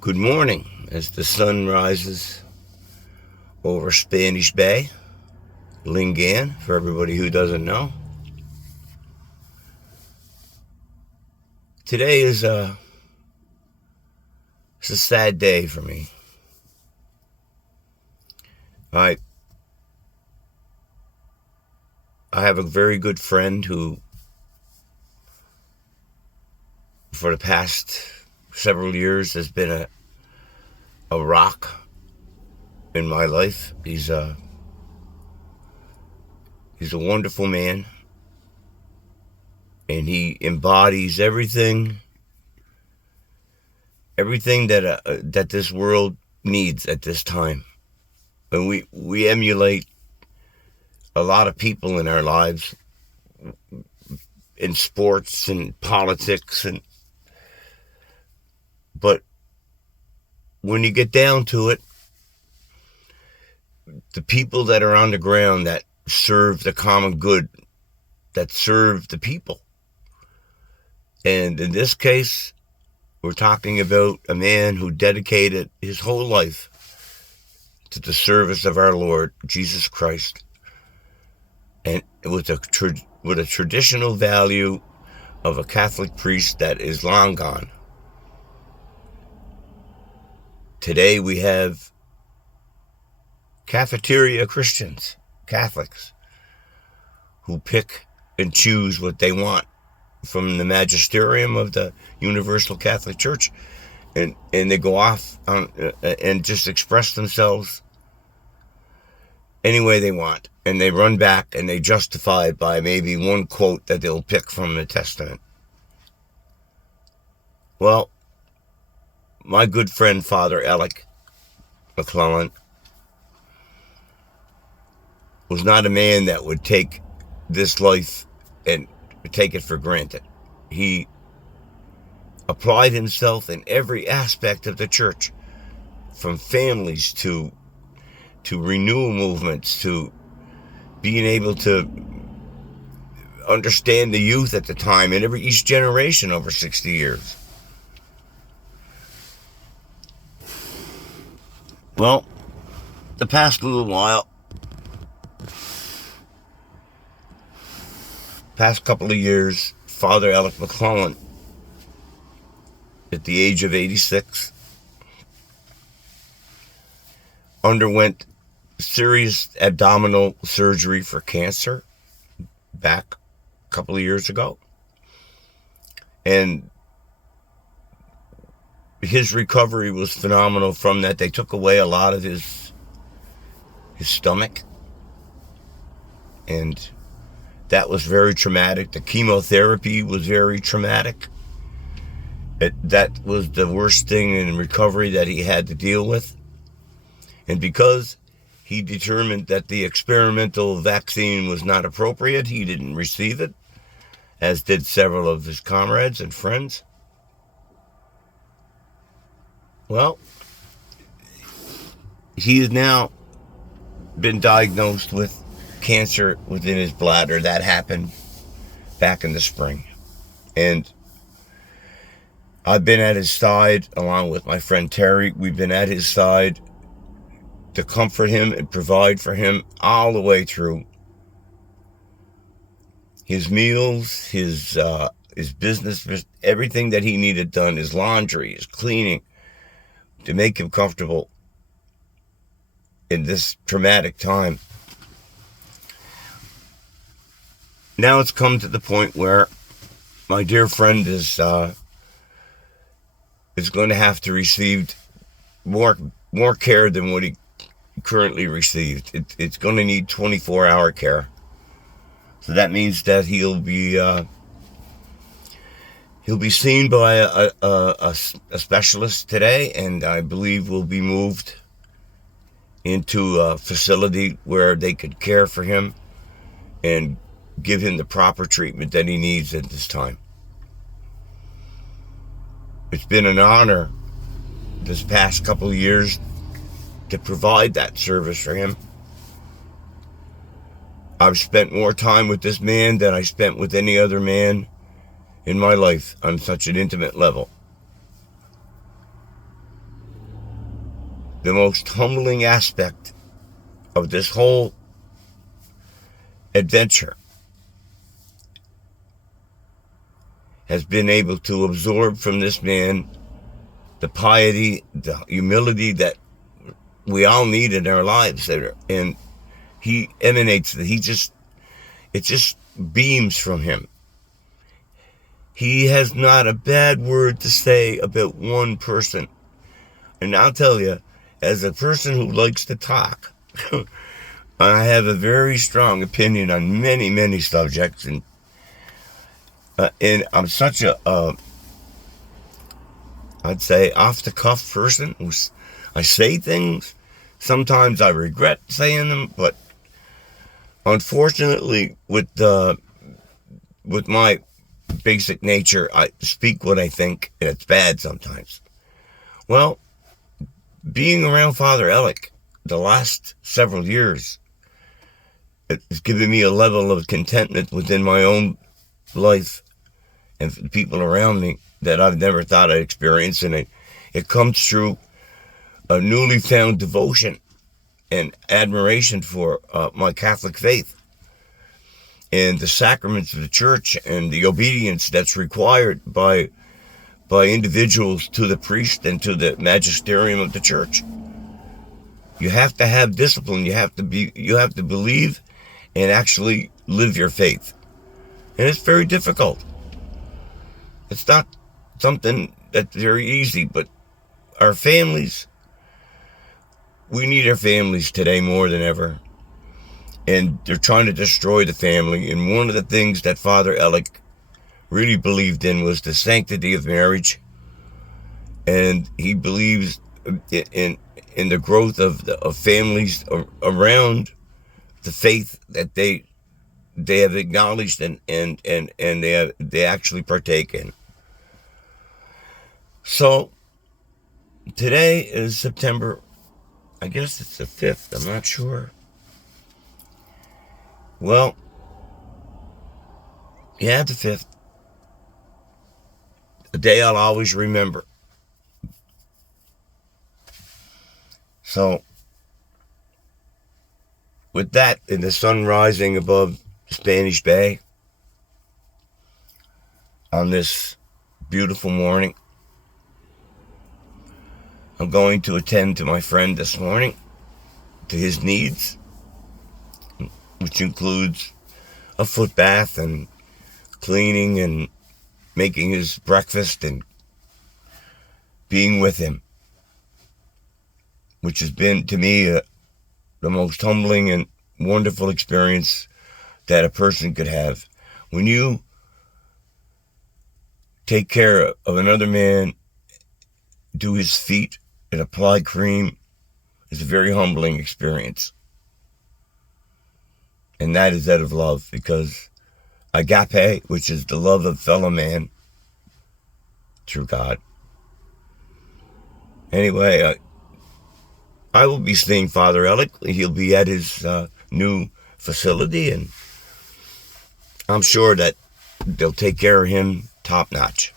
Good morning as the sun rises over Spanish Bay, Lingan, for everybody who doesn't know. Today is it's a sad day for me. I have a very good friend who, for the past several years, has been a rock in my life. He's a wonderful man, and he embodies everything that this world needs at this time. And we emulate a lot of people in our lives, in sports and politics, but when you get down to it, the people that are on the ground that serve the common good, that serve the people. And in this case, we're talking about a man who dedicated his whole life to the service of our Lord Jesus Christ, and with a traditional value of a Catholic priest that is long gone. Today we have cafeteria Christians, Catholics, who pick and choose what they want from the magisterium of the Universal Catholic Church, and they go off on, and just express themselves any way they want, and they run back and they justify it by maybe one quote that they'll pick from the Testament. Well, my good friend Father Alec McClellan was not a man that would take this life and take it for granted. He applied himself in every aspect of the church, from families to renewal movements, to being able to understand the youth at the time, and each generation over 60 years. Well, the past little while, past couple of years, Father Alec McClellan, at the age of 86, underwent serious abdominal surgery for cancer back a couple of years ago. And his recovery was phenomenal from that. They took away a lot of his stomach, and that was very traumatic. The chemotherapy was very traumatic. That was the worst thing in recovery that he had to deal with. And because he determined that the experimental vaccine was not appropriate, he didn't receive it, as did several of his comrades and friends. Well, he has now been diagnosed with cancer within his bladder. That happened back in the spring. And I've been at his side, along with my friend Terry. We've been at his side to comfort him and provide for him all the way through. His meals, his business, everything that he needed done, his laundry, his cleaning, to make him comfortable in this traumatic time. Now it's come to the point where my dear friend is going to have to receive more care than what he currently received. It's going to need 24-hour care. So that means that he'll be seen by a specialist today, and I believe will be moved into a facility where they could care for him and give him the proper treatment that he needs at this time. It's been an honor this past couple of years to provide that service for him. I've spent more time with this man than I spent with any other man in my life on such an intimate level. the most humbling aspect of this whole adventure has been able to absorb from this man the piety, the humility that we all need in our lives. And he emanates, it just beams from him. He has not a bad word to say about one person. And I'll tell you, as a person who likes to talk, I have a very strong opinion on many, many subjects. And I'm such I'd say, off-the-cuff person. I say things. Sometimes I regret saying them, but unfortunately, with my basic nature, I speak what I think, and it's bad sometimes. Well, being around Father Alec the last several years, it's given me a level of contentment within my own life and the people around me that I've never thought I'd experience. And it comes through a newly found devotion and admiration for my Catholic faith and the sacraments of the church and the obedience that's required by individuals to the priest and to the magisterium of the church. You have to have discipline. You have to believe and actually live your faith. And it's very difficult. It's not something that's very easy, but our families, we need our families today more than ever. And they're trying to destroy the family. And one of the things that Father Alec really believed in was the sanctity of marriage. And he believes in the growth of families around the faith that they have acknowledged and they actually partake in. So today is September, I guess it's the 5th, I'm not sure. Well, yeah, the 5th. A day I'll always remember. So, with that, and the sun rising above Spanish Bay on this beautiful morning, I'm going to attend to my friend this morning, to his needs, which includes a foot bath and cleaning and making his breakfast and being with him, which has been, to me, the most humbling and wonderful experience that a person could have. When you take care of another man, do his feet, and apply cream, it's a very humbling experience. And that is that of love, because agape, which is the love of fellow man through God. Anyway, I will be seeing Father Alec. He'll be at his new facility, and I'm sure that they'll take care of him top notch.